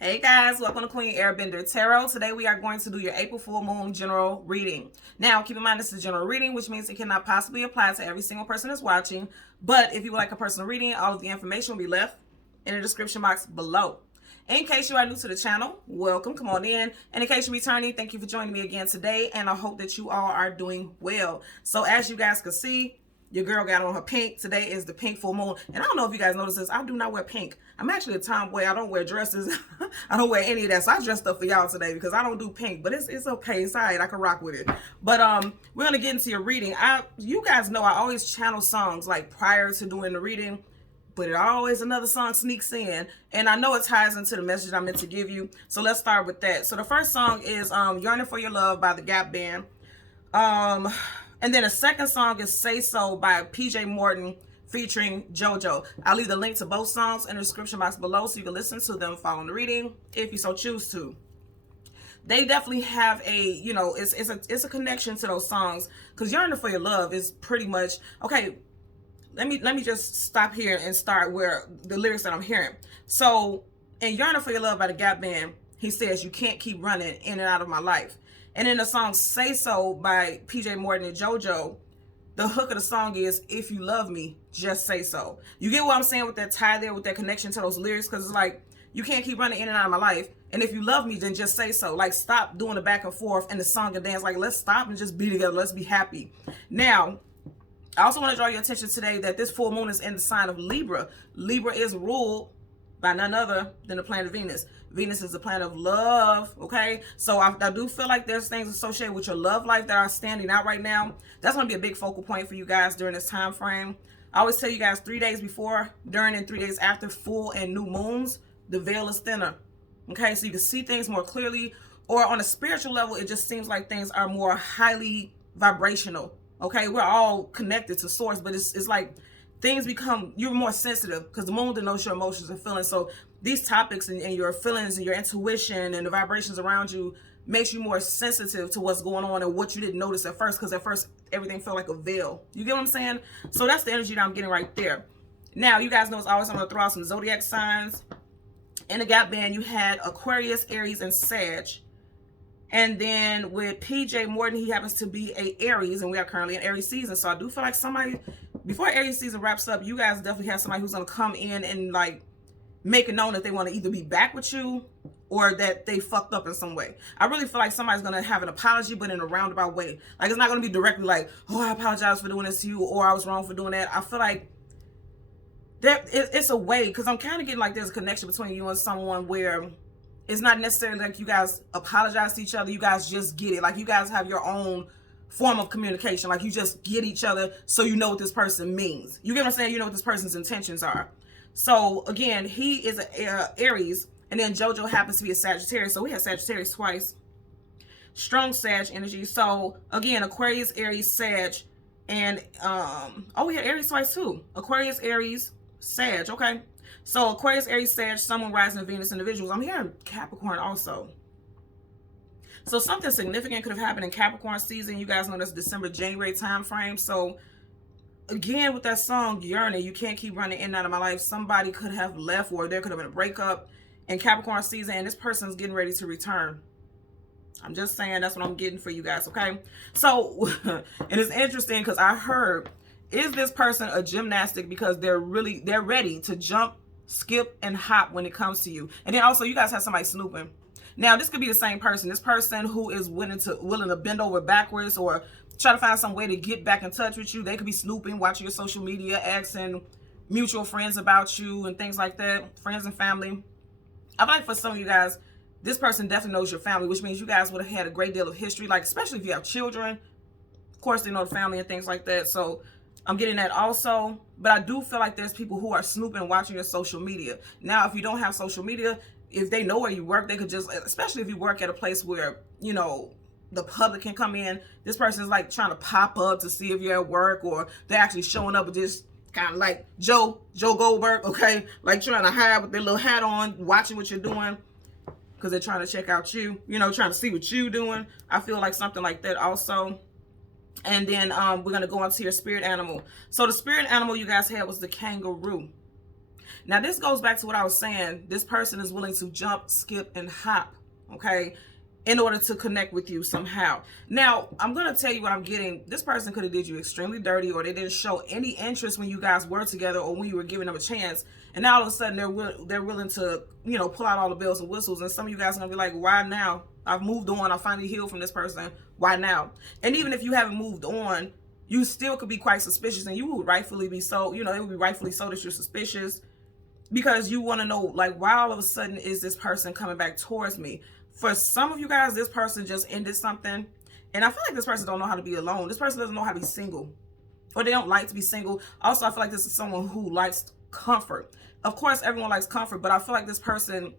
Hey guys, welcome to Queen Airbender Tarot. Today we are going to do your April Full Moon general reading. Now, keep in mind this is a general reading, which means it cannot possibly apply to every single person that's watching. But if you would like a personal reading, all of the information will be left in the description box below. In case you are new to the channel, welcome, come on in. And in case you're returning, thank you for joining me again today. And I hope that you all are doing well. So as you guys can see, your girl got on her pink. Today is the pink full moon. And I don't know if you guys notice this. I do not wear pink. I'm actually a tomboy. I don't wear dresses. I don't wear any of that. So I dressed up for y'all today because I don't do pink. But it's okay. It's all right. I can rock with it. But we're going to get into your reading. You guys know I always channel songs like prior to doing the reading. But it always another song sneaks in. And I know it ties into the message I meant to give you. So let's start with that. So the first song is Yearning for Your Love by the Gap Band. And then the second song is Say So by PJ Morton featuring JoJo. I'll leave the link to both songs in the description box below so you can listen to them following the reading if you so choose to. They definitely have a, it's a connection to those songs because Yearning for Your Love is pretty much, okay, let me just stop here and start where the lyrics that I'm hearing. So in Yearning for Your Love by the Gap Band, he says, you can't keep running in and out of my life. And in the song Say So by PJ Morton and JoJo, the hook of the song is, if you love me, just say so. You get what I'm saying with that tie there, with that connection to those lyrics? Because it's like, you can't keep running in and out of my life. And if you love me, then just say so. Like, stop doing the back and forth and the song and dance. Like, let's stop and just be together. Let's be happy. Now, I also want to draw your attention today that this full moon is in the sign of Libra. Libra is ruled by none other than the planet Venus. Venus is the planet of love, okay? So I do feel like there's things associated with your love life that are standing out right now. That's going to be a big focal point for you guys during this time frame. I always tell you guys 3 days before, during, and 3 days after full and new moons, the veil is thinner, okay? So you can see things more clearly, or on a spiritual level, it just seems like things are more highly vibrational, okay? We're all connected to source, but it's like things become, you're more sensitive because the moon denotes your emotions and feelings. So these topics and your feelings and your intuition and the vibrations around you makes you more sensitive to what's going on and what you didn't notice at first, because at first everything felt like a veil. You get what I'm saying? So that's the energy that I'm getting right there. Now, you guys know as always, I'm going to throw out some zodiac signs. In the Gap Band, you had Aquarius, Aries, and Sag. And then with PJ Morton, he happens to be a Aries, and we are currently in Aries season. So I do feel like somebody, before Aries season wraps up, you guys definitely have somebody who's going to come in and like make it known that they want to either be back with you or that they fucked up in some way. I really feel like somebody's going to have an apology, but in a roundabout way. Like, it's not going to be directly like, oh, I apologize for doing this to you, or I was wrong for doing that. I feel like it's a way, because I'm kind of getting like there's a connection between you and someone where it's not necessarily like you guys apologize to each other. You guys just get it. Like, you guys have your own form of communication. Like, you just get each other so you know what this person means. You get what I'm saying? You know what this person's intentions are. So, again, he is an Aries, and then JoJo happens to be a Sagittarius. So, we have Sagittarius twice. Strong Sag energy. So, again, Aquarius, Aries, Sag, and, we had Aries twice, too. Aquarius, Aries, Sag, okay? So, Aquarius, Aries, Sag, Sun, Rising, Venus individuals. I'm hearing Capricorn also. So, something significant could have happened in Capricorn season. You guys know that's December, January time frame. So, again, with that song, Yearning, you can't keep running in and out of my life. Somebody could have left, or there could have been a breakup in Capricorn season, and this person's getting ready to return. I'm just saying, that's what I'm getting for you guys, okay? So, and it's interesting because I heard, is this person a gymnastic because they're ready to jump, skip, and hop when it comes to you? And then also, you guys have somebody snooping. Now, this could be the same person. This person who is willing to bend over backwards or try to find some way to get back in touch with you. They could be snooping, watching your social media, asking mutual friends about you and things like that, friends and family. I feel like for some of you guys, this person definitely knows your family, which means you guys would have had a great deal of history, like especially if you have children. Of course, they know the family and things like that. So I'm getting that also. But I do feel like there's people who are snooping, watching your social media. Now, if you don't have social media, if they know where you work, they could just, especially if you work at a place where, you know, the public can come in. This person is like trying to pop up to see if you're at work, or they're actually showing up with just kind of like Joe Goldberg, okay? Like trying to hide with their little hat on, watching what you're doing because they're trying to check out you, you know, trying to see what you're doing. I feel like something like that also. And then we're going to go on to your spirit animal. So the spirit animal you guys had was the kangaroo. Now, this goes back to what I was saying. This person is willing to jump, skip, and hop, okay, in order to connect with you somehow. Now, I'm going to tell you what I'm getting. This person could have did you extremely dirty, or they didn't show any interest when you guys were together or when you were giving them a chance. And now all of a sudden they're willing to, pull out all the bells and whistles. And some of you guys are going to be like, why now? I've moved on. I finally healed from this person. Why now? And even if you haven't moved on, you still could be quite suspicious, and you would rightfully be so, it would be rightfully so that you're suspicious, because you want to know, like, why all of a sudden is this person coming back towards me? For some of you guys, this person just ended something, and I feel like this person don't know how to be alone. This person doesn't know how to be single, or they don't like to be single. Also, I feel like this is someone who likes comfort. Of course, everyone likes comfort, but I feel like this person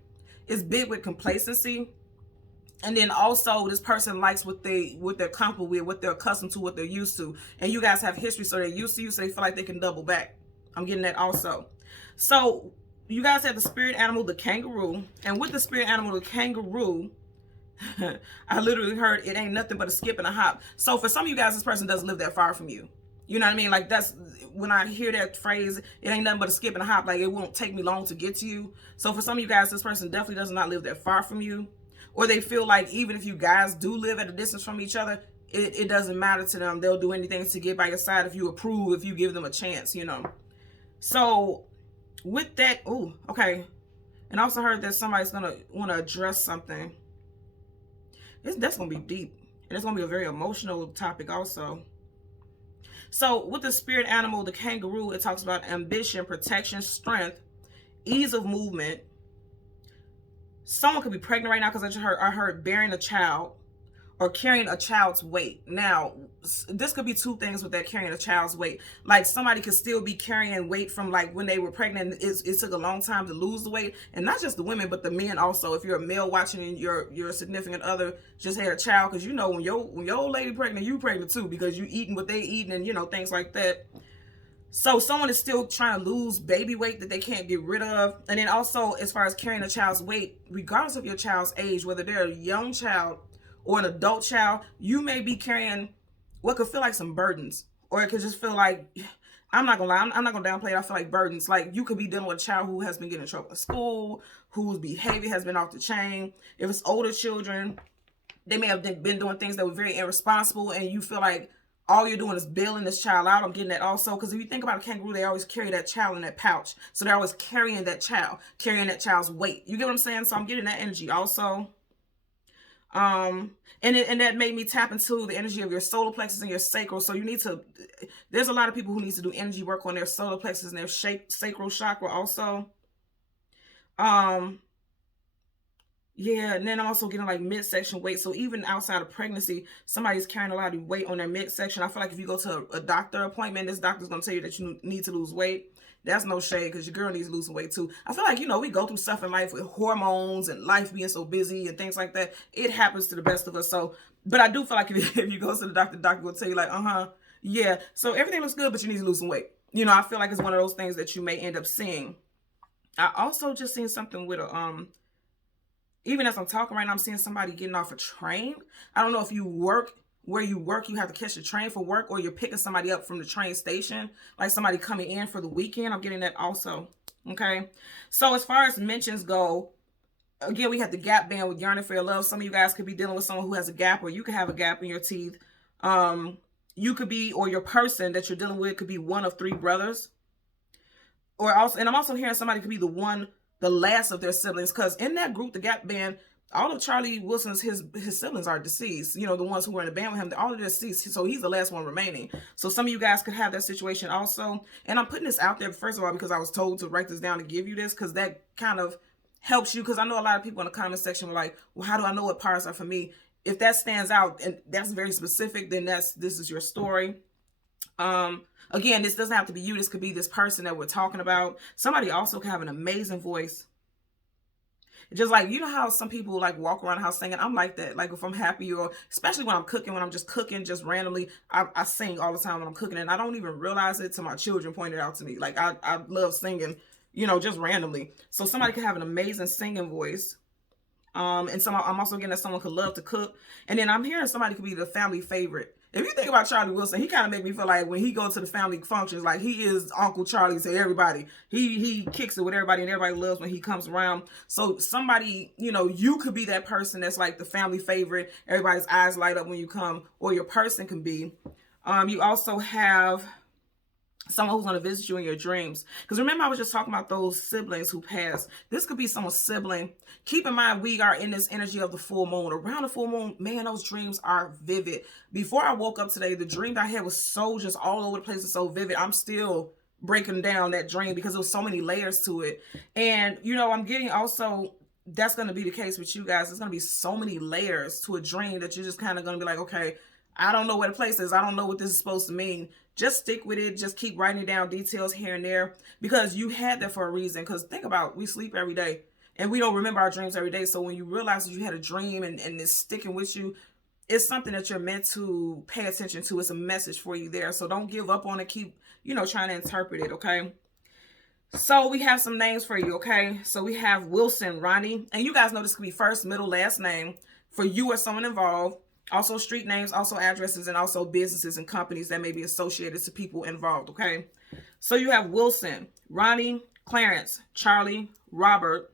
is big with complacency. And then also this person likes what they're comfortable with, what they're accustomed to, what they're used to. And you guys have history, so they're used to you, so they feel like they can double back. I'm getting that also. So you guys have the spirit animal, the kangaroo. And with the spirit animal, the kangaroo, I literally heard it ain't nothing but a skip and a hop. So for some of you guys, this person doesn't live that far from you. You know what I mean? Like, that's when I hear that phrase, it ain't nothing but a skip and a hop. Like, it won't take me long to get to you. So for some of you guys, this person definitely does not live that far from you. Or they feel like even if you guys do live at a distance from each other, it doesn't matter to them. They'll do anything to get by your side if you approve, if you give them a chance, So with that, okay. And I also heard that somebody's going to want to address something. That's going to be deep. And it's going to be a very emotional topic also. So with the spirit animal, the kangaroo, it talks about ambition, protection, strength, ease of movement. Someone could be pregnant right now, because I heard bearing a child or carrying a child's weight. Now, this could be two things with that carrying a child's weight. Like, somebody could still be carrying weight from, like, when they were pregnant. It took a long time to lose the weight. And not just the women, but the men also. If you're a male watching and your significant other just had a child, because when your old lady pregnant, you pregnant too, because you eating what they eating and things like that. So someone is still trying to lose baby weight that they can't get rid of. And then also, as far as carrying a child's weight, regardless of your child's age, whether they're a young child or an adult child, you may be carrying what could feel like some burdens. Or it could just feel like, I'm not gonna lie, I'm not gonna downplay it. I feel like burdens. Like, you could be dealing with a child who has been getting in trouble at school, whose behavior has been off the chain. If it's older children, they may have been doing things that were very irresponsible, and you feel like all you're doing is bailing this child out. I'm getting that also, because if you think about a kangaroo, they always carry that child in that pouch. So they're always carrying that child, carrying that child's weight. You get what I'm saying? So I'm getting that energy also. And that made me tap into the energy of your solar plexus and your sacral. So you need to, there's a lot of people who need to do energy work on their solar plexus and their sacral chakra also. Yeah, and then I'm also getting like midsection weight. So even outside of pregnancy, somebody's carrying a lot of weight on their midsection. I feel like if you go to a doctor appointment, this doctor's going to tell you that you need to lose weight. That's no shade, because your girl needs to lose some weight too. I feel like, we go through stuff in life with hormones and life being so busy and things like that. It happens to the best of us. So, but I do feel like if you go to the doctor will tell you like, yeah, so everything looks good, but you need to lose some weight. I feel like it's one of those things that you may end up seeing. I also just seen something with even as I'm talking right now, I'm seeing somebody getting off a train. I don't know if you work where you work, you have to catch the train for work, or you're picking somebody up from the train station, like somebody coming in for the weekend. I'm getting that also. Okay. So as far as mentions go, again, we have the gap band with yearning for your love. Some of you guys could be dealing with someone who has a gap, or you could have a gap in your teeth. You could be, or your person that you're dealing with could be one of three brothers. Or also, and I'm also hearing somebody could be the last of their siblings, because in that group, the gap band, all of Charlie Wilson's his siblings are deceased. The ones who were in the band with him, all of them deceased. So he's the last one remaining. So some of you guys could have that situation also. And I'm putting this out there, first of all, because I was told to write this down and give you this, because that kind of helps you. Because I know a lot of people in the comment section were like, well, how do I know what parts are for me? If that stands out and that's very specific, then this is your story. Again, this doesn't have to be you. This could be this person that we're talking about. Somebody also can have an amazing voice. Just like, how some people like walk around the house singing. I'm like that. Like if I'm happy, or especially when I'm cooking, when I'm just cooking, just randomly, I sing all the time when I'm cooking, and I don't even realize it till my children pointed out to me. Like I love singing, just randomly. So somebody could have an amazing singing voice. And I'm also getting that someone could love to cook. And then I'm hearing somebody could be the family favorite. If you think about Charlie Wilson, he kind of make me feel like when he goes to the family functions, like he is Uncle Charlie to everybody. He kicks it with everybody, and everybody loves when he comes around. So somebody, you know, you could be that person that's like the family favorite. Everybody's eyes light up when you come, or your person can be. You also have someone who's going to visit you in your dreams. Because remember, I was just talking about those siblings who passed. This could be someone's sibling. Keep in mind, we are in this energy of the full moon. Around the full moon, man, those dreams are vivid. Before I woke up today, the dream that I had was so just all over the place and so vivid. I'm still breaking down that dream because there was so many layers to it. And, you know, I'm getting also, that's going to be the case with you guys. There's going to be so many layers to a dream that you're just kind of going to be like, okay, I don't know where the place is. I don't know what this is supposed to mean. Just stick with it. Just keep writing down details here and there because you had that for a reason. Because think about, we sleep every day and we don't remember our dreams every day. So when you realize that you had a dream and it's sticking with you, it's something that you're meant to pay attention to. It's a message for you there. So don't give up on it. Keep, you know, trying to interpret it. Okay. So we have some names for you. Okay. So we have Wilson, Ronnie, and you guys know this could be first, middle, last name for you or someone involved. Also street names, also addresses, and also businesses and companies that may be associated to people involved, okay? So you have Wilson, Ronnie, Clarence, Charlie, Robert,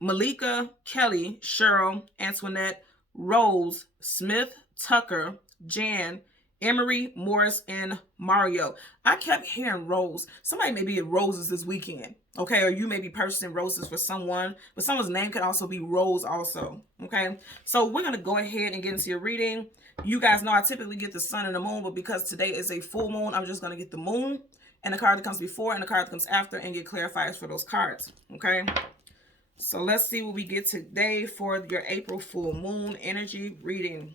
Malika, Kelly, Cheryl, Antoinette, Rose, Smith, Tucker, Jan, Emery, Morris, and Mario. I kept hearing Rose. Somebody may be at Roses this weekend, okay? Or you may be purchasing roses for someone, but someone's name could also be Rose also, okay? So we're going to go ahead and get into your reading. You guys know I typically get the sun and the moon, but because today is a full moon, I'm just going to get the moon and the card that comes before and the card that comes after and get clarifiers for those cards, okay? So let's see what we get today for your April full moon energy reading.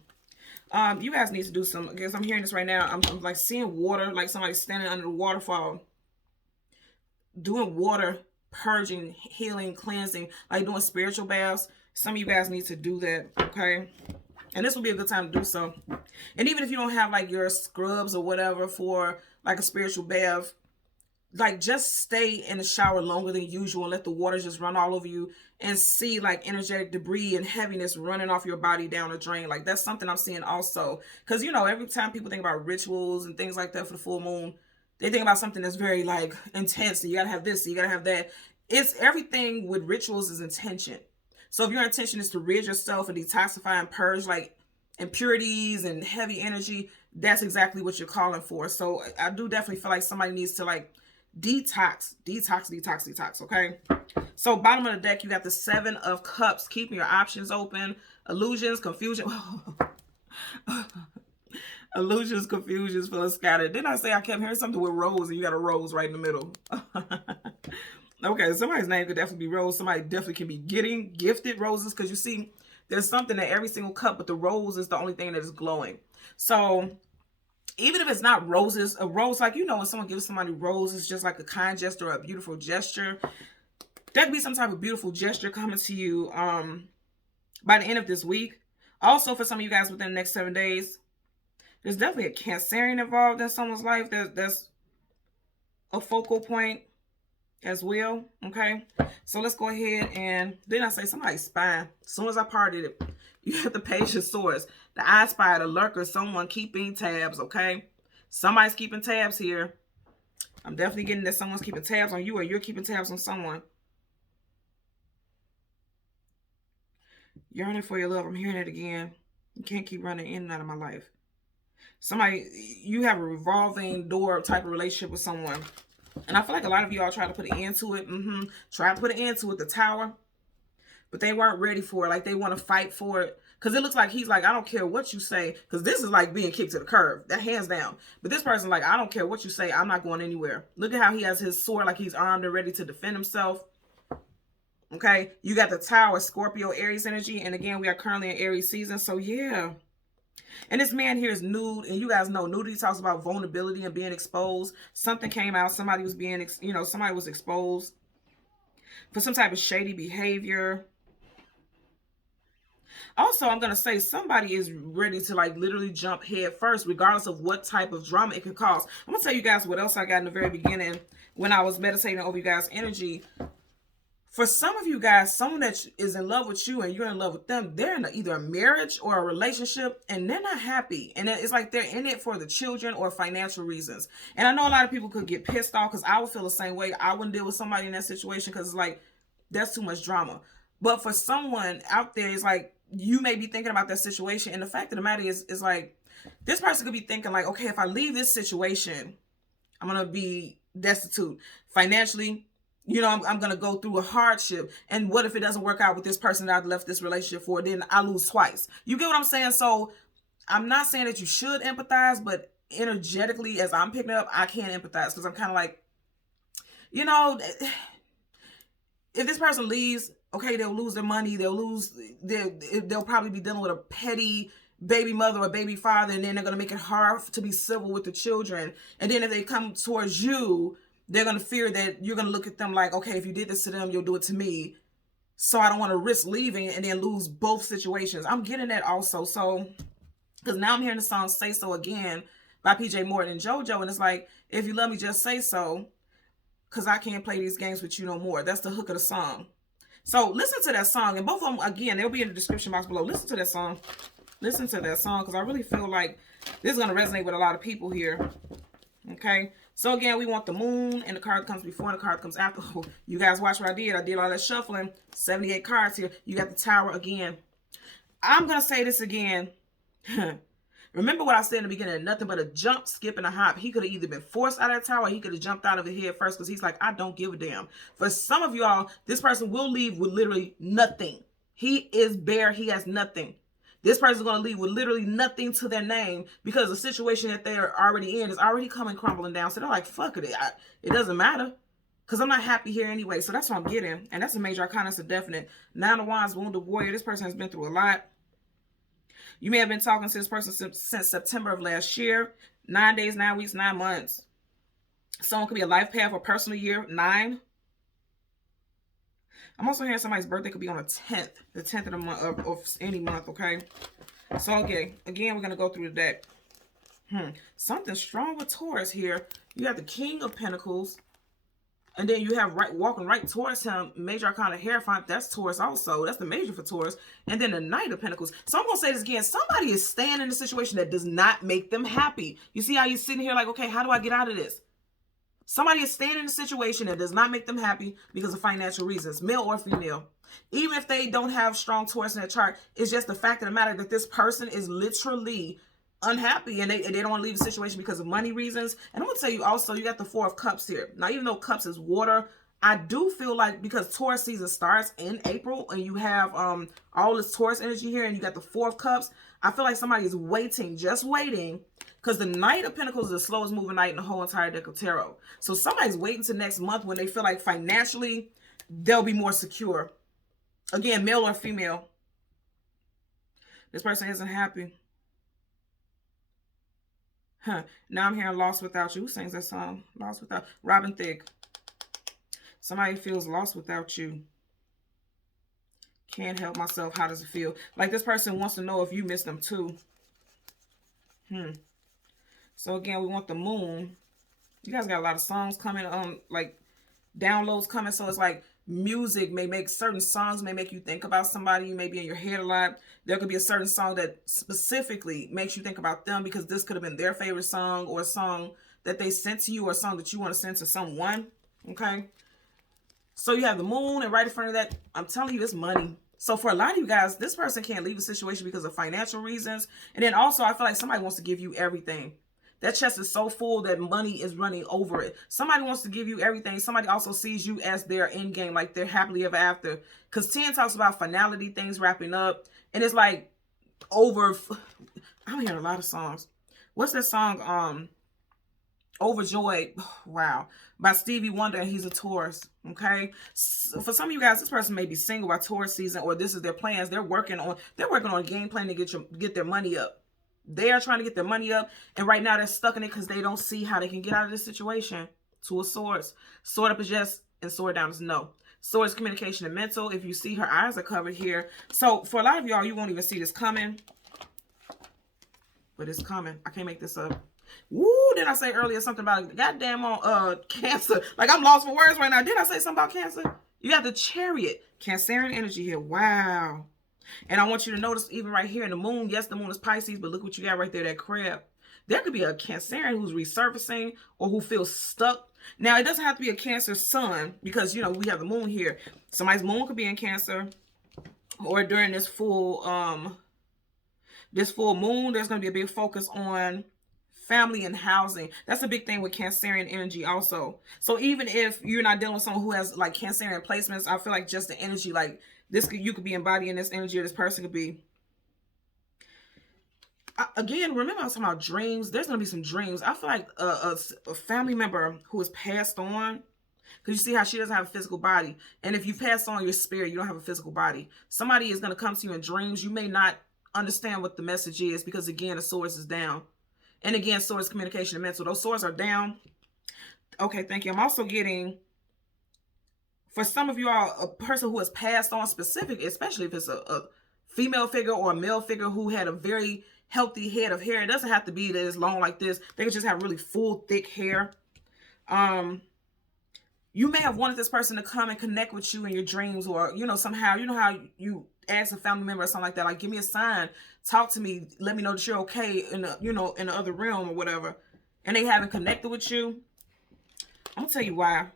You guys need to do some, because I'm hearing this right now. I'm like seeing water, like somebody standing under the waterfall, doing water, purging, healing, cleansing, like doing spiritual baths. Some of you guys need to do that, okay? And this will be a good time to do so. And even if you don't have like your scrubs or whatever for like a spiritual bath, like just stay in the shower longer than usual and let the water just run all over you and see like energetic debris and heaviness running off your body down the drain. Like that's something I'm seeing also. Because, you know, every time people think about rituals and things like that for the full moon, they think about something that's very like intense. So you got to have this, so you got to have that. It's everything with rituals is intention. So if your intention is to rid yourself and detoxify and purge like impurities and heavy energy, that's exactly what you're calling for. So I do definitely feel like somebody needs to like detox, okay? So bottom of the deck, you got the 7 of Cups, keeping your options open, illusions, confusion. Illusions, confusions, feeling scattered. Didn't I say I kept hearing something with Rose and you got a rose right in the middle? Okay, somebody's name could definitely be Rose. Somebody definitely can be getting gifted roses because you see there's something in every single cup, but the rose is the only thing that is glowing. So even if it's not roses, a rose, like, you know, when someone gives somebody roses, just like a kind gesture or a beautiful gesture, there could be some type of beautiful gesture coming to you by the end of this week. Also, for some of you guys within the next 7 days, there's definitely a Cancerian involved in someone's life. That's a focal point as well, okay? So let's go ahead and, then I say somebody's spying. As soon as I parted it, you have the Page of Swords, the I Spy, the Lurker, someone keeping tabs, okay? Somebody's keeping tabs here. I'm definitely getting that someone's keeping tabs on you or you're keeping tabs on someone. Yearning for your love. I'm hearing it again. You can't keep running in and out of my life. Somebody, you have a revolving door type of relationship with someone. And I feel like a lot of y'all try to put an end to it. Try to put an end to it, the Tower. But they weren't ready for it. Like, they want to fight for it. Because it looks like he's like, I don't care what you say. Because this is like being kicked to the curb. That hands down. But this person like, I don't care what you say. I'm not going anywhere. Look at how he has his sword, like he's armed and ready to defend himself. Okay. You got the Tower, Scorpio, Aries energy. And again, we are currently in Aries season. So yeah. And this man here is nude. And you guys know nudity talks about vulnerability and being exposed. Something came out. Somebody was being, somebody was exposed for some type of shady behavior. Also, I'm going to say somebody is ready to like literally jump head first, regardless of what type of drama it could cause. I'm going to tell you guys what else I got in the very beginning when I was meditating over you guys' energy. For some of you guys, someone that is in love with you and you're in love with them, they're in either a marriage or a relationship and they're not happy. And it's like they're in it for the children or financial reasons. And I know a lot of people could get pissed off because I would feel the same way. I wouldn't deal with somebody in that situation because it's like, that's too much drama. But for someone out there, it's like, you may be thinking about that situation. And the fact of the matter is like, this person could be thinking like, okay, if I leave this situation, I'm going to be destitute financially. You know, I'm going to go through a hardship. And what if it doesn't work out with this person that I've left this relationship for? Then I lose twice. You get what I'm saying? So I'm not saying that you should empathize, but energetically, as I'm picking up, I can't empathize because I'm kind of like, you know, if this person leaves, okay, they'll lose their money. They'll probably be dealing with a petty baby mother or baby father. And then they're going to make it hard to be civil with the children. And then if they come towards you, they're going to fear that you're going to look at them like, okay, if you did this to them, you'll do it to me. So I don't want to risk leaving and then lose both situations. I'm getting that also. So, because now I'm hearing the song Say So Again by PJ Morton and JoJo. And it's like, if you love me, just say so. Because I can't play these games with you no more. That's the hook of the song. So listen to that song. And both of them, again, they'll be in the description box below. Listen to that song. Listen to that song. Because I really feel like this is going to resonate with a lot of people here. Okay. So again, we want the moon and the card that comes before and the card that comes after. Oh, you guys watch what I did. I did all that shuffling. 78 cards here. You got the tower again. I'm going to say this again. Remember what I said in the beginning, nothing but a jump, skip, and a hop. He could have either been forced out of that tower or he could have jumped out of it head first because he's like, I don't give a damn. For some of y'all, this person will leave with literally nothing. He is bare. He has nothing. This person is going to leave with literally nothing to their name because the situation that they're already in is already coming crumbling down. So they're like, fuck it. It doesn't matter because I'm not happy here anyway. So that's what I'm getting. And that's a major arcana. It's a definite. Nine of Wands, Wounded Warrior. This person has been through a lot. You may have been talking to this person since September of last year. 9 days, 9 weeks, 9 months. Someone could be a life path or personal year. 9. I'm also hearing somebody's birthday could be on the 10th. The 10th of the month of any month, okay? So, okay. Again, we're going to go through the deck. Something strong with Taurus here. You have the King of Pentacles. And then you have walking right towards him, Major Arcana Hierophant. That's Taurus also. That's the major for Taurus. And then the Knight of Pentacles. So I'm going to say this again. Somebody is staying in a situation that does not make them happy. You see how you're sitting here like, okay, how do I get out of this? Somebody is staying in a situation that does not make them happy because of financial reasons, male or female. Even if they don't have strong Taurus in their chart, it's just the fact of the matter that this person is literally unhappy and they don't want to leave the situation because of money reasons. And I'm going to tell you also, you got the Four of Cups here. Now, even though Cups is water, I do feel like because Taurus season starts in April and you have all this Taurus energy here and you got the Four of Cups, I feel like somebody is waiting, just waiting, because the Knight of Pentacles is the slowest moving knight in the whole entire deck of tarot. So somebody's waiting till next month when they feel like financially they'll be more secure. Again, male or female. This person isn't happy. Now I'm hearing Lost Without You. Who sings that song? Lost Without. Robin Thicke. Somebody feels lost without you. Can't help myself. How does it feel? Like this person wants to know if you miss them too. So again, we want the moon. You guys got a lot of songs coming, like downloads coming. So it's like music may make certain songs may make you think about somebody. You may be in your head a lot. There could be a certain song that specifically makes you think about them because this could have been their favorite song or a song that they sent to you or a song that you want to send to someone. Okay. So you have the moon and right in front of that, I'm telling you, it's money. So for a lot of you guys, this person can't leave a situation because of financial reasons. And then also, I feel like somebody wants to give you everything. That chest is so full that money is running over it. Somebody wants to give you everything. Somebody also sees you as their end game, like they're happily ever after. Because 10 talks about finality, things wrapping up. And it's like over... I'm hearing a lot of songs. What's that song? Overjoyed. Wow. By Stevie Wonder, and he's a Taurus. Okay. So for some of you guys, this person may be single by Taurus season, or this is their plans. They're working on a game plan to get their money up. They are trying to get their money up, and right now they're stuck in it because they don't see how they can get out of this situation. Two of Swords. Sword up is yes, and sword down is no. Sword is communication and mental. If you see, her eyes are covered here. So for a lot of y'all, you won't even see this coming. But it's coming. I can't make this up. Woo, did I say earlier something about goddamn on Cancer? Like I'm lost for words right now. Did I say something about Cancer? You have the Chariot, Cancerian energy here. Wow. And I want you to notice even right here in the moon, yes, the moon is Pisces, but look what you got right there, that crab. There could be a Cancerian who's resurfacing or who feels stuck. Now, it doesn't have to be a Cancer sun because, you know, we have the moon here. Somebody's moon could be in Cancer, or during this full moon, there's going to be a big focus on family and housing. That's a big thing with Cancerian energy also. So even if you're not dealing with someone who has like Cancerian placements, I feel like just the energy, like this, you could be embodying this energy, or this person could be. Again, remember I was talking about dreams. There's going to be some dreams. I feel like a family member who has passed on, because you see how she doesn't have a physical body. And if you pass on your spirit, you don't have a physical body. Somebody is going to come to you in dreams. You may not understand what the message is because, again, the source is down. And again, source, communication, and mental. Those swords are down. Okay, thank you. I'm also getting, for some of you all, a person who has passed on specific, especially if it's a female figure or a male figure who had a very healthy head of hair. It doesn't have to be that it's long like this. They could just have really full, thick hair. You may have wanted this person to come and connect with you in your dreams, or, you know, somehow, you know how you ask a family member or something like that, like, give me a sign, talk to me, let me know that you're okay in the, you know, in the other realm or whatever, and they haven't connected with you. I'm gonna tell you why.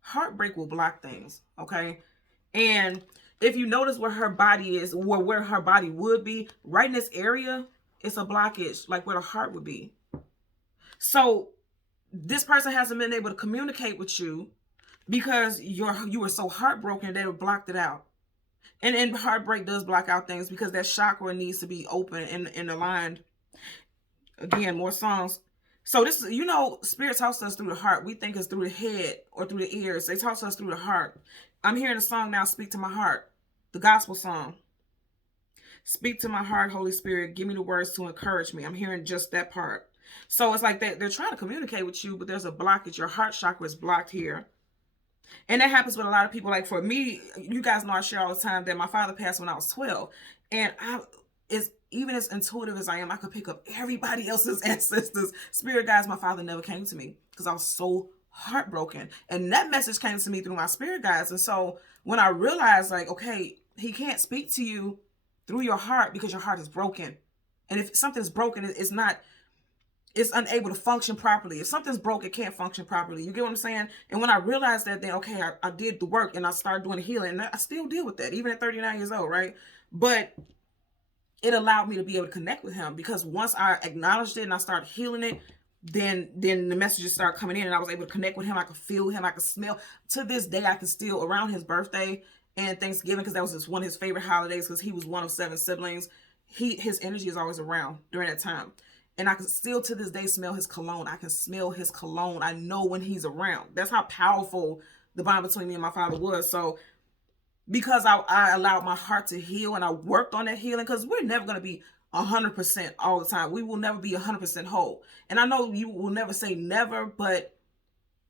Heartbreak will block things, okay? And if you notice where her body is, or where her body would be, right in this area, it's a blockage, like where the heart would be. So this person hasn't been able to communicate with you because you were so heartbroken they blocked it out. And heartbreak does block out things because that chakra needs to be open and aligned. Again, more songs. So this, you know, spirit talks to us through the heart. We think it's through the head or through the ears. They talk to us through the heart. I'm hearing a song now, Speak to My Heart, the gospel song. Speak to my heart, Holy Spirit. Give me the words to encourage me. I'm hearing just that part. So it's like they're trying to communicate with you, but there's a blockage. Your heart chakra is blocked here. And that happens with a lot of people. Like for me, you guys know I share all the time that my father passed when I was 12. And even as intuitive as I am, I could pick up everybody else's ancestors, spirit guides. My father never came to me because I was so heartbroken. And that message came to me through my spirit guides. And so when I realized, like, okay, he can't speak to you through your heart because your heart is broken. And if something's broken, it's unable to function properly. If something's broke, it can't function properly. You get what I'm saying? And when I realized that, then, okay, I did the work and I started doing the healing. And I still deal with that, even at 39 years old, right? But it allowed me to be able to connect with him, because once I acknowledged it and I started healing it, then the messages started coming in and I was able to connect with him. I could feel him. I could smell. To this day, I can still, around his birthday and Thanksgiving, because that was just one of his favorite holidays, because he was one of 7 siblings. His energy is always around during that time. And I can still to this day smell his cologne. I can smell his cologne. I know when he's around. That's how powerful the bond between me and my father was. So because I allowed my heart to heal and I worked on that healing, because we're never going to be 100% all the time. We will never be 100% whole. And I know you will never say never, but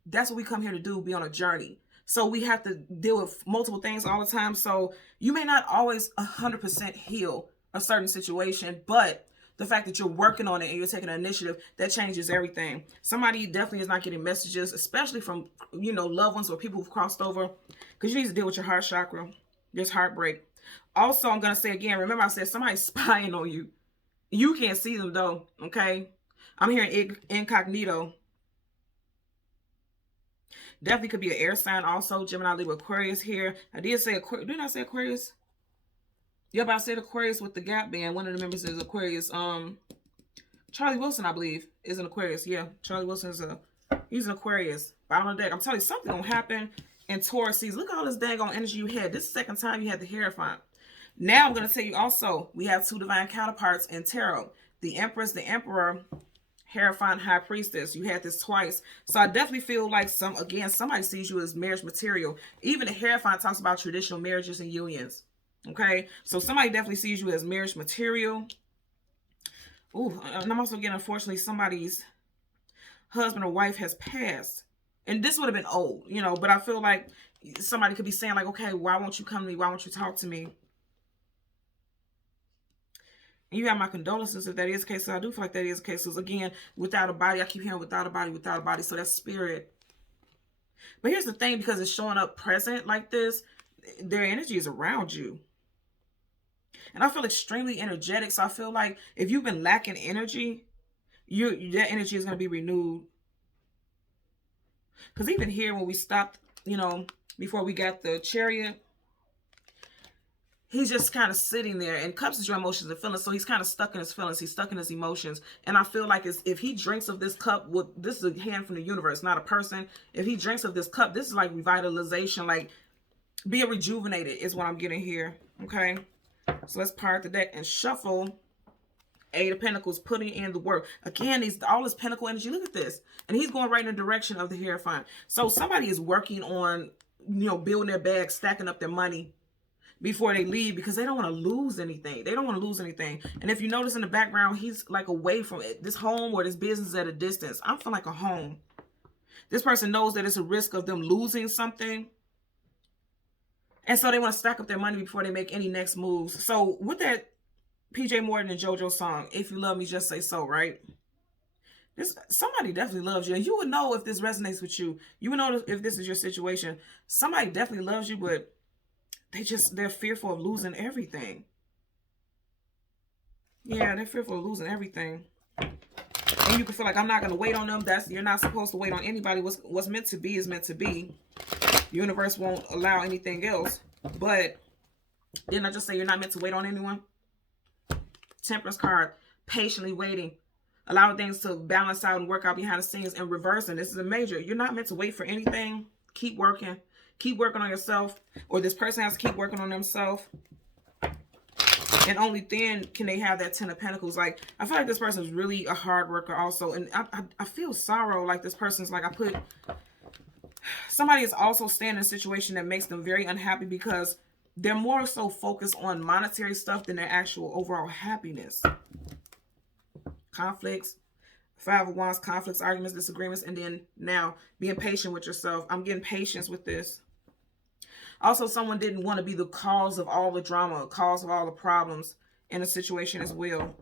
that's what we come here to do, be on a journey. So we have to deal with multiple things all the time. So you may not always 100% heal a certain situation, but the fact that you're working on it and you're taking an initiative, that changes everything. Somebody definitely is not getting messages, especially from, you know, loved ones or people who've crossed over, because you need to deal with your heart chakra. There's heartbreak. Also, I'm going to say again, remember I said somebody's spying on you. You can't see them though, okay? I'm hearing incognito. Definitely could be an air sign also. Gemini, Libra, Aquarius here. I did say Aquarius. Didn't I say Aquarius? Yep, I said Aquarius with the gap band. One of the members is Aquarius. Charlie Wilson, I believe, is an Aquarius. Yeah, Charlie Wilson he's an Aquarius. Bottom of the deck. I'm telling you, something gonna happen in Taurus season. Look at all this dang on energy you had. This is the second time you had the Hierophant. Now I'm gonna tell you also, we have 2 divine counterparts in tarot. The Empress, the Emperor, Hierophant, High Priestess. You had this twice. So I definitely feel like somebody sees you as marriage material. Even the Hierophant talks about traditional marriages and unions. Okay, so somebody definitely sees you as marriage material. Ooh, and I'm also getting, unfortunately, somebody's husband or wife has passed. And this would have been old, you know, but I feel like somebody could be saying, like, okay, why won't you come to me? Why won't you talk to me? And you have my condolences if that is the case. So I do feel like that is the case. Because again, without a body, I keep hearing without a body, without a body. So that's spirit. But here's the thing, because it's showing up present like this, their energy is around you. And I feel extremely energetic. So I feel like if you've been lacking energy, that energy is going to be renewed. Because even here, when we stopped, you know, before we got the Chariot, he's just kind of sitting there. And cups is your emotions and feelings. So he's kind of stuck in his feelings. He's stuck in his emotions. And I feel like if he drinks of this cup, this is a hand from the universe, not a person. If he drinks of this cup, this is like revitalization, like being rejuvenated is what I'm getting here. Okay. So let's part the deck and shuffle. Eight of Pentacles, putting in the work. Again, all this Pentacle energy. Look at this. And he's going right in the direction of the Hierophant. So somebody is working on, you know, building their bag, stacking up their money before they leave, because they don't want to lose anything. They don't want to lose anything. And if you notice in the background, he's like away from it. This home or this business is at a distance. I feel like a home. This person knows that it's a risk of them losing something. And so they want to stack up their money before they make any next moves. So with that PJ Morton and JoJo song, If You Love Me, Just Say So, right? Somebody definitely loves you. And you would know if this resonates with you. You would know if this is your situation. Somebody definitely loves you, but they're fearful of losing everything. Yeah, they're fearful of losing everything. And you can feel like, I'm not going to wait on them. You're not supposed to wait on anybody. What's meant to be is meant to be. The universe won't allow anything else. But didn't I just say you're not meant to wait on anyone? Temperance card, patiently waiting, allowing things to balance out and work out behind the scenes, and reversing. This is a major. You're not meant to wait for anything. Keep working. Keep working on yourself, or this person has to keep working on themselves. And only then can they have that Ten of Pentacles. Like, I feel like this person is really a hard worker also. And I feel sorrow. Like this person's like, somebody is also staying in a situation that makes them very unhappy, because they're more so focused on monetary stuff than their actual overall happiness. Conflicts, Five of Wands, conflicts, arguments, disagreements, and then now being patient with yourself. I'm getting patience with this. Also, someone didn't want to be the cause of all the drama, cause of all the problems in a situation as well.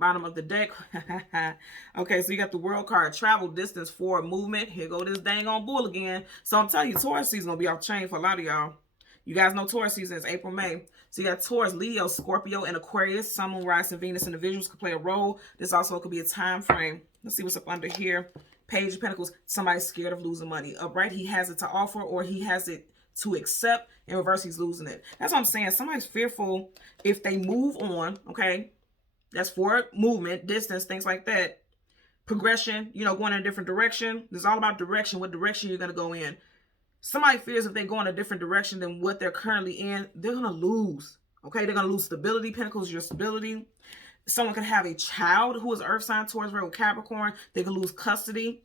Bottom of the deck. Okay, so you got the World card. Travel, distance, forward movement. Here go this dang on bull again. So I'm telling you, Taurus season going to be off chain for a lot of y'all. You guys know Taurus season is April, May. So you got Taurus, Leo, Scorpio, and Aquarius. Sun, Moon, Rising, Venus individuals could play a role. This also could be a time frame. Let's see what's up under here. Page of Pentacles. Somebody's scared of losing money. Upright, he has it to offer, or he has it to accept. In reverse, he's losing it. That's what I'm saying. Somebody's fearful if they move on, okay? That's forward movement, distance, things like that. Progression, you know, going in a different direction. It's all about direction, what direction you're going to go in. Somebody fears if they go in a different direction than what they're currently in, they're going to lose. Okay, they're going to lose stability. Pentacles, your stability. Someone could have a child who is earth sign, Taurus, Virgo, Capricorn. They could lose custody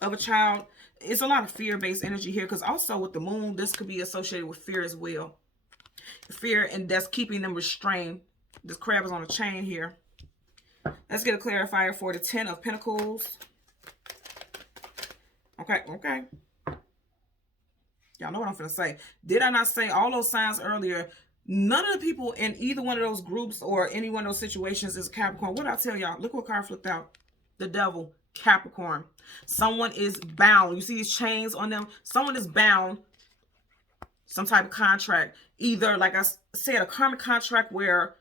of a child. It's a lot of fear-based energy here, because also with the moon, this could be associated with fear as well. Fear, and that's keeping them restrained. This crab is on a chain here. Let's get a clarifier for the Ten of Pentacles. Okay. Y'all know what I'm going to say. Did I not say all those signs earlier? None of the people in either one of those groups or any one of those situations is Capricorn. What did I tell y'all? Look what card flipped out. The Devil, Capricorn. Someone is bound. You see these chains on them? Someone is bound. Some type of contract. Either, like I said, a karmic contract where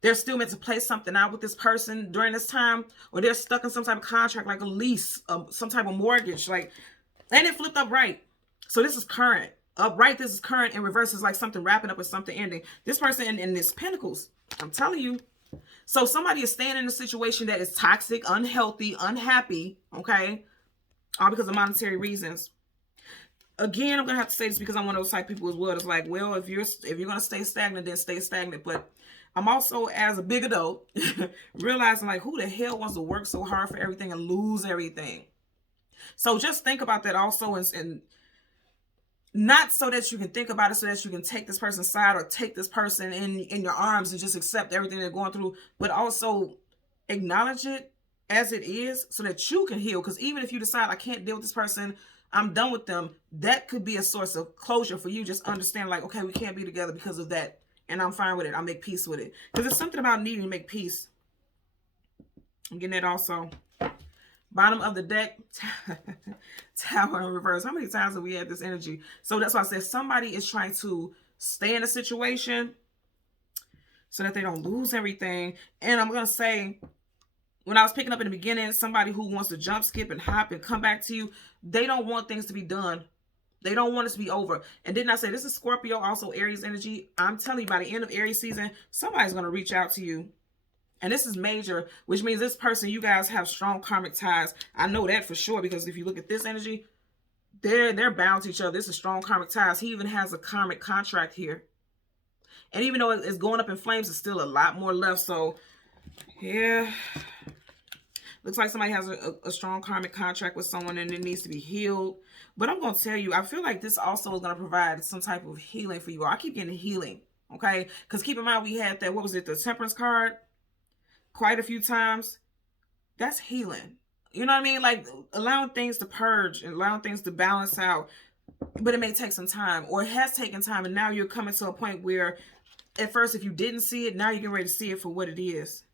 they're still meant to play something out with this person during this time, or they're stuck in some type of contract, like a lease, some type of mortgage, like, and it flipped upright. So this is current. Upright, this is current. In reverse is like something wrapping up or something ending. This person in this Pentacles, I'm telling you. So somebody is staying in a situation that is toxic, unhealthy, unhappy, okay? All because of monetary reasons. Again, I'm gonna have to say this because I'm one of those type of people as well. It's like, well, if you're gonna stay stagnant, then stay stagnant. But I'm also, as a big adult, realizing like, who the hell wants to work so hard for everything and lose everything? So just think about that also, and not so that you can think about it so that you can take this person's side or take this person in your arms and just accept everything they're going through, but also acknowledge it as it is so that you can heal. Because even if you decide, I can't deal with this person, I'm done with them, that could be a source of closure for you. Just understand like, okay, we can't be together because of that. And I'm fine with it. I'll make peace with it. Because there's something about needing to make peace. I'm getting that also. Bottom of the deck, Tower in reverse. How many times have we had this energy? So that's why I said somebody is trying to stay in a situation so that they don't lose everything. And I'm going to say, when I was picking up in the beginning, somebody who wants to jump, skip, and hop and come back to you, they don't want things to be done. They don't want it to be over. And didn't I say this is Scorpio, also Aries energy? I'm telling you, by the end of Aries season, somebody's going to reach out to you. And this is major, which means this person, you guys have strong karmic ties. I know that for sure, because if you look at this energy, they're bound to each other. This is strong karmic ties. He even has a karmic contract here. And even though it's going up in flames, there's still a lot more left. So, yeah. Looks like somebody has a strong karmic contract with someone and it needs to be healed. But I'm going to tell you, I feel like this also is going to provide some type of healing for you. I keep getting healing, okay? Because keep in mind, we had that, what was it, the Temperance card quite a few times. That's healing. You know what I mean? Like allowing things to purge and allowing things to balance out. But it may take some time, or it has taken time. And now you're coming to a point where at first, if you didn't see it, now you're getting ready to see it for what it is.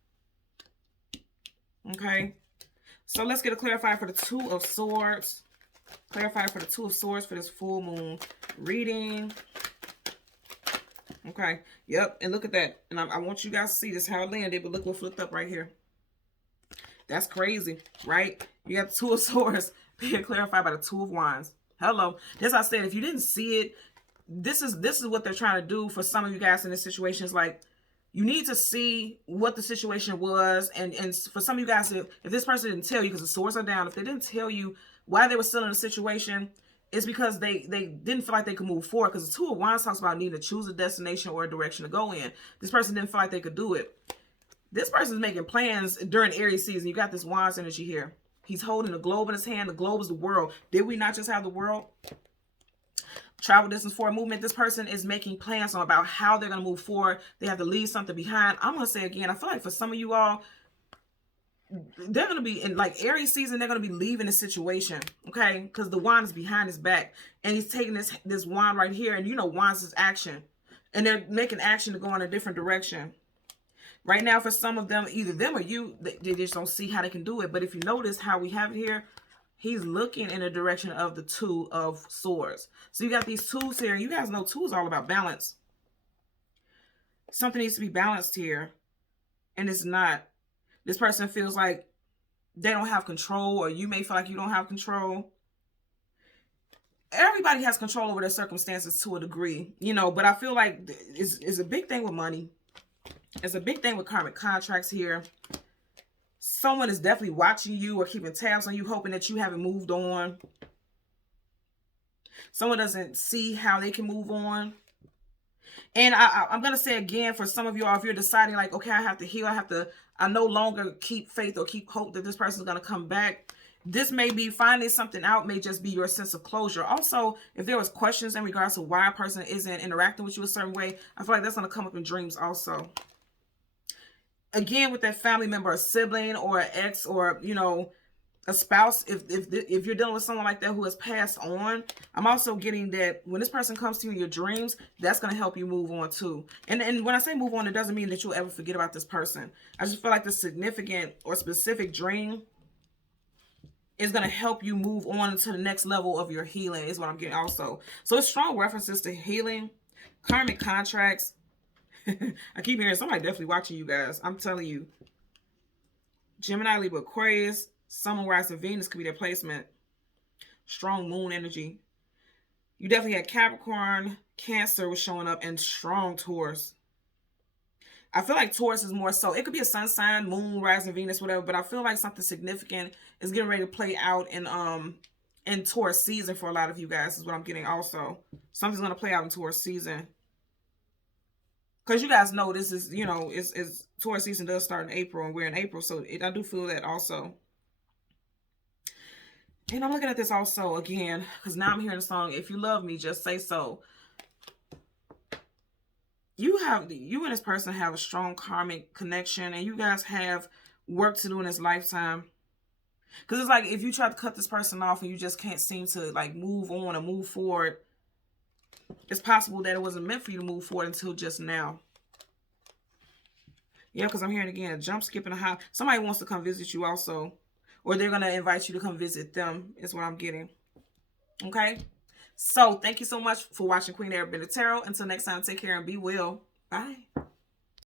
Okay, so let's get a clarifier for the Two of Swords. Clarifier for the Two of Swords for this full moon reading. Okay, yep, and look at that. And I want you guys to see this, how it landed, but look what flipped up right here. That's crazy, right? You got the Two of Swords being clarified by the Two of Wands. Hello. As I said, if you didn't see it, this is what they're trying to do for some of you guys in this situation. Is like, you need to see what the situation was. And for some of you guys, if this person didn't tell you, because the swords are down, if they didn't tell you why they were still in a situation, it's because they didn't feel like they could move forward. Because the Two of Wands talks about needing to choose a destination or a direction to go in. This person didn't feel like they could do it. This person's making plans during Aries season. You got this Wands energy here. He's holding a globe in his hand. The globe is the world. Did we not just have the world? Travel distance for a movement. This person is making plans on about how they're going to move forward. They have to leave something behind. I'm going to say again, I feel like for some of you all, they're going to be in like Aries season. They're going to be leaving the situation. Okay. Because the wand is behind his back and he's taking this wand right here. And you know, wands is action and they're making action to go in a different direction. Right now, for some of them, either them or you, they just don't see how they can do it. But if you notice how we have it here, he's looking in the direction of the Two of Swords. So you got these tools here. You guys know two is all about balance. Something needs to be balanced here. And it's not. This person feels like they don't have control, or you may feel like you don't have control. Everybody has control over their circumstances to a degree, you know, but I feel like it's a big thing with money. It's a big thing with karmic contracts here. Someone is definitely watching you or keeping tabs on you, hoping that you haven't moved on. Someone doesn't see how they can move on. And I'm going to say again, for some of you all, if you're deciding like, okay, I have to heal, I no longer keep faith or keep hope that this person is going to come back. This may be finding something out, may just be your sense of closure. Also, if there was questions in regards to why a person isn't interacting with you a certain way, I feel like that's going to come up in dreams also. Again, with that family member, a sibling or an ex, or, you know, a spouse, if you're dealing with someone like that who has passed on, I'm also getting that when this person comes to you in your dreams, that's going to help you move on too. And when I say move on, it doesn't mean that you'll ever forget about this person. I just feel like the significant or specific dream is going to help you move on to the next level of your healing, is what I'm getting also. So it's strong references to healing, karmic contracts. I keep hearing somebody definitely watching you guys. I'm telling you. Gemini, Libra, Aquarius, Sun, Moon, Rising, Venus could be their placement. Strong moon energy. You definitely had Capricorn, Cancer was showing up, and strong Taurus. I feel like Taurus is more so. It could be a sun sign, moon, rising, Venus, whatever. But I feel like something significant is getting ready to play out in Taurus season for a lot of you guys, is what I'm getting also. Something's going to play out in Taurus season. Because you guys know this is, you know, is Taurus season does start in April, and we're in April. So I do feel that also. And I'm looking at this also again, because now I'm hearing the song, If You Love Me, Just Say So. You and this person have a strong karmic connection, and you guys have work to do in this lifetime. Because it's like, if you try to cut this person off and you just can't seem to like move on or move forward, it's possible that it wasn't meant for you to move forward until just now. Yeah, because I'm hearing again, a jump, skip, and a hop. Somebody wants to come visit you also. or they're going to invite you to come visit them, is what I'm getting. Okay? So, thank you so much for watching Queen Airbender Tarot. Until next time, take care and be well. Bye.